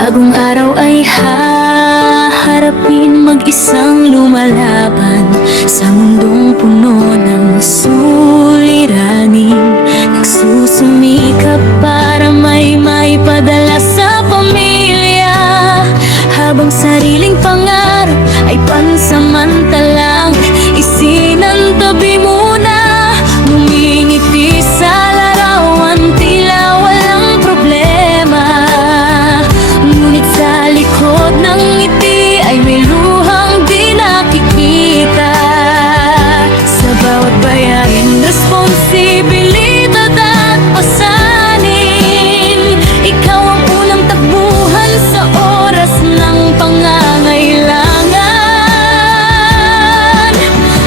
Bagong araw ay haharapin, mag-isang lumalaban sa mundong puno ng suliranin. Nagsusumikap para may maipadala sa pamilya, habang sariling pangarap ay pansamantalang isinantabi muna. Ngumingiti sa larawan, tila walang problema, ngunit sa likod ng ngiti ay may luhang di nakikita. Sa bawat bayarin, responsibilidad at pasanin, ikaw ang unang takbuhan sa oras ng pangangailangan.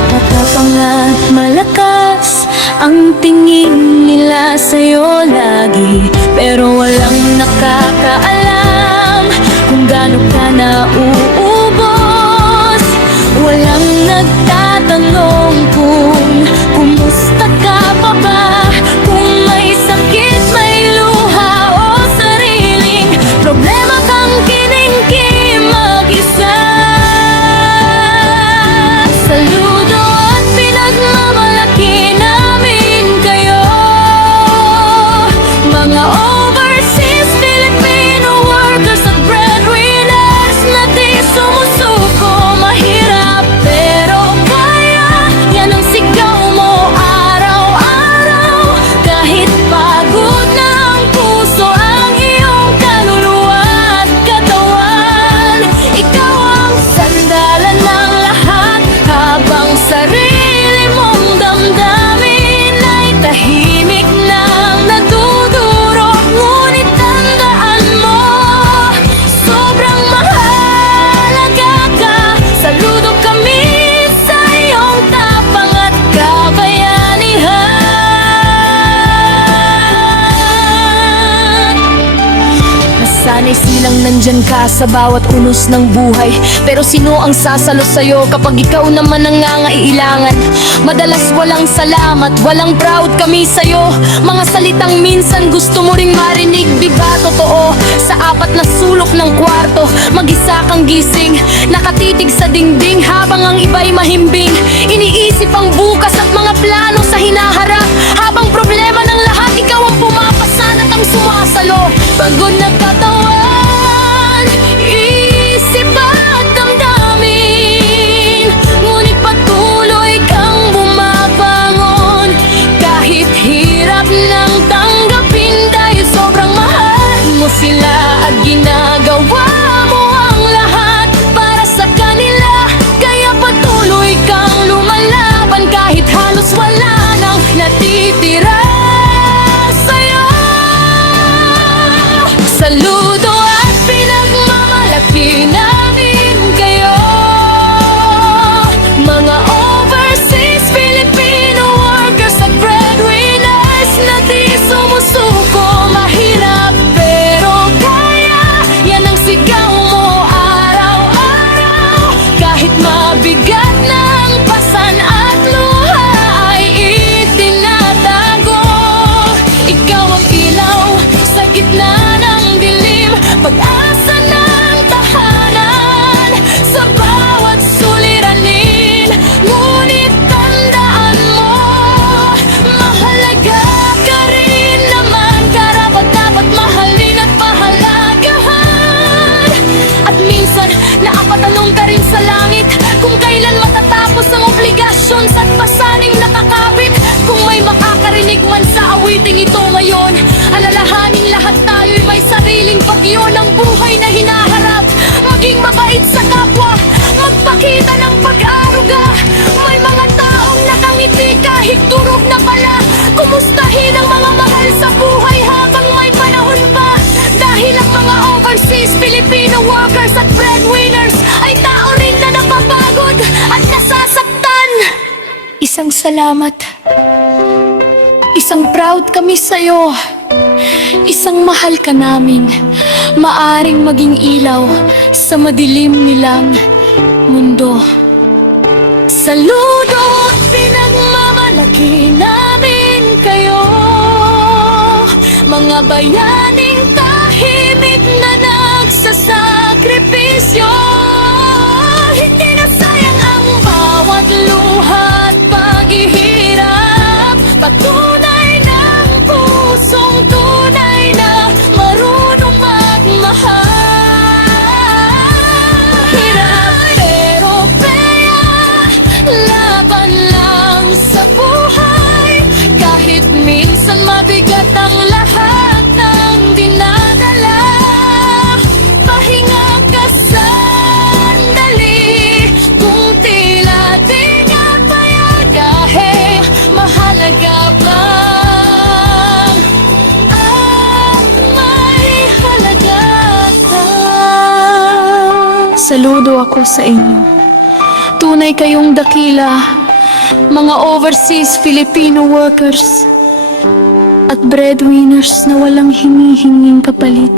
Matapang at malakas ang tingin nila sa'yo lagi, pero walang nakakaalam kung gaano ka nauubos. Walang nagtatanong kung kumusta ka pa ba, kung may sakit, may luha o sariling problema kang kiningking mag-isa. Saludo at pinagmamalaki namin kayo, mga overseas Filipino workers at breadwinners na di sumusuko. Mahirap pero kaya, yan ang sigaw mo araw-araw. Kahit pagod na ang puso, ang iyong kaluluwa at katawan, ikaw ang sandalan ng lahat, habang sarili mong damdamin ay tahimik nang naduduro. Ngunit tandaan mo, sobrang mahalaga ka. Saludo kami sa iyong tapang at kabayanihan. Nasanay silang nandyan ka sa bawat unos ng buhay, pero sino ang sasalo sa'yo kapag ikaw naman ang nangailangan? Madalas walang salamat, walang proud kami sa'yo. Mga salitang minsan gusto mo ring marinig, di ba totoo? Sa apat na sulok ng kwarto, mag-isa kang gising, nakatitig sa dingding habang ang iba'y mahimbing. Iniisip ang bukas at mga plano sa hinaharap, habang problema ng lahat, ikaw ang pumapasan at ang sumasalo. Pagod na katawan, isip at damdamin, ngunit patuloy kang bumabangon. Kahit hirap nang tanggapin, dahil sobrang mahal mo sila at ginagawa mo ang lahat para sa kanila. Kaya patuloy kang lumalaban kahit halos wala nang natitira sa'yo. Saludo at pinagmamalaki namin kayo, mga overseas Filipino workers at breadwinners na di sumusuko. Mahirap pero kaya, yan ang sigaw mo araw-araw. Kahit mabigat na ang pasan at luha ay itinatago, ikaw ang ilaw sa gitna ng dilim, pag-asa ng tahanan sa bawat suliranin. Ngunit tandaan mo, mahalaga ka rin naman, karapat-dapat mahalin at pahalagahan. At minsan naapatanong ka rin sa langit kung kailan matatapos ang obligasyon at pasaning nakakapit. Kung may makakarinig man sa awiting ito ngayon, alalahanin lahat tayo'y may sariling bagyo ng buhay na hinaharap. Maging mabait sa kapwa, magpakita ng pag-aruga. May mga taong nakangiti kahit durog na pala. Kumustahin ang mga mahal sa buhay habang may panahon pa, dahil ang mga overseas Filipino workers at breadwinners ay tao rin na napapagod at nasasaktan. Isang salamat, isang proud kami sa'yo, isang mahal ka namin, maaring maging ilaw sa madilim nilang mundo. Saludo at pinagmamalaki namin kayo, mga bayaning tahimik na nagsasakripisyo. Hindi na sayang ang bawat luha at paghihirap. Patunay ng pusong tunay na marunong magmahal. Hirap pero kaya laban lang sa buhay. Kahit minsan mabigat ang lahat ng dinadala. Pahinga ka sandali kung tila di nga payagahe. Mahalaga bang ang may halaga ka? Saludo ako sa inyo. Tunay kayong dakila, mga overseas Filipino workers at breadwinners na walang hinihinging kapalit.